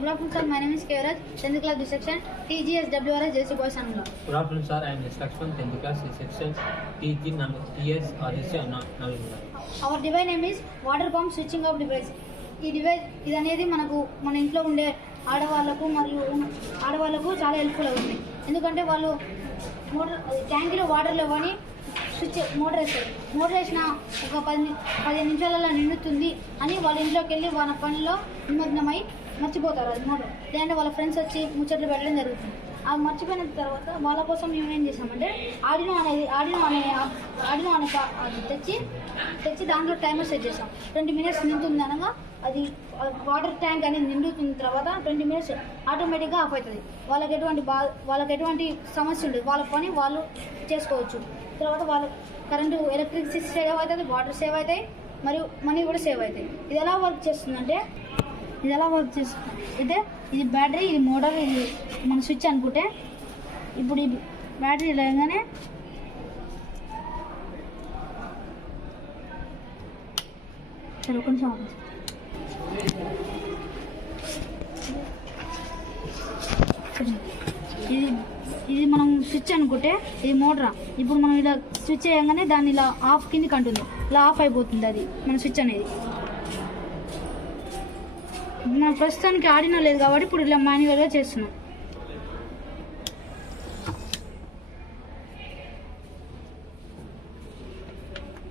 Good afternoon, sir. My name is Kevraj, 10th class B section, TGSWRS JC Boys and Girls. Good afternoon, sir. I am Lakshman, 10th class C section, TSRS Nalanda. Our device name is water pump switching off device. ఈ device ఇది అనేది మన ఇంట్లో ఉండే ఆడవాళ్ళకు చాలా helpful అవుతుంది. ఎందుకంటే వాళ్ళు ట్యాంకీలో వాటర్ లేవని స్విచ్ మోటార్ వేస్తారు. మోటార్ వేసిన ఒక 15 నిమిషాలలో నిండుతుంది అని వాళ్ళ ఇంట్లోకి వెళ్ళి వాళ్ళ పనిలో నిమగ్నమై మర్చిపోతారు అది మోటార్. లేదంటే వాళ్ళ ఫ్రెండ్స్ వచ్చి ముచ్చట్లు పెట్టడం జరుగుతుంది. అది మర్చిపోయిన తర్వాత వాళ్ళ కోసం మేము ఏం చేసామంటే ఆడినో అనే తెచ్చి దాంట్లో టైమర్ సెట్ చేసాం. 20 మినిట్స్ నిండుతుంది అనగా అది వాటర్ ట్యాంక్ అనేది నిండుతున్న తర్వాత 20 మినిట్స్ ఆటోమేటిక్గా ఆఫ్ అవుతుంది. వాళ్ళకి ఎటువంటి సమస్య ఉండదు. వాళ్ళ పని వాళ్ళు చేసుకోవచ్చు. తర్వాత వాళ్ళ కరెంటు ఎలక్ట్రిసిటీ సేవ్ అవుతుంది, వాటర్ సేవ్ అవుతాయి, మరియు మనీ కూడా సేవ్ అవుతాయి. ఇది ఎలా వర్క్ చేస్తుంది అయితే ఇది బ్యాటరీ, ఇది మోటార్, ఇది మన స్విచ్ అనుకుంటే ఇప్పుడు ఈ బ్యాటరీ లేగానే సరే కొంచెం ఇది మనం స్విచ్ అనుకుంటే ఇది మోటార్. ఇప్పుడు మనం ఇలా స్విచ్ చేయగానే దాన్ని ఇలా ఆఫ్ కిందికి అంటుంది, ఇలా ఆఫ్ అయిపోతుంది అది మన స్విచ్ అనేది. మన ప్రస్తుతానికి ఆడినో లేదు కాబట్టి ఇప్పుడు ఇలా మాన్యువల్గా చేస్తున్నాం.